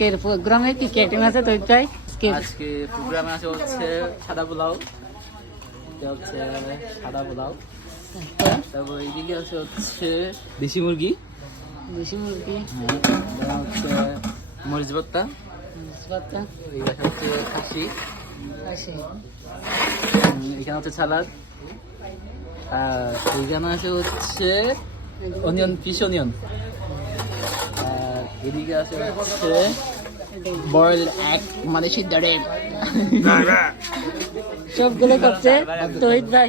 আজকের প্রোগ্রামে কি কি আইটেম আছে তো ভাই? আজকে প্রোগ্রামে আছে হচ্ছে সাদা পোলাও, এটা হচ্ছে সাদা পোলাও, তারপর এইদিকে আছে হচ্ছে দেশি মুরগি, দেশি মুরগি, এটা হচ্ছে মরিচ ভর্তা, ভর্তা, এইখানে হচ্ছে খাসি, আসে এখানে হচ্ছে সালাদ, আর এইখানে আছে হচ্ছে অনিয়ন, ফিশ অনিয়ন, আর এদিকে আছে হচ্ছে বয়েল এগ মানে সিদ্ধ ডিম। সবগুলো করছে তহিদ ভাই।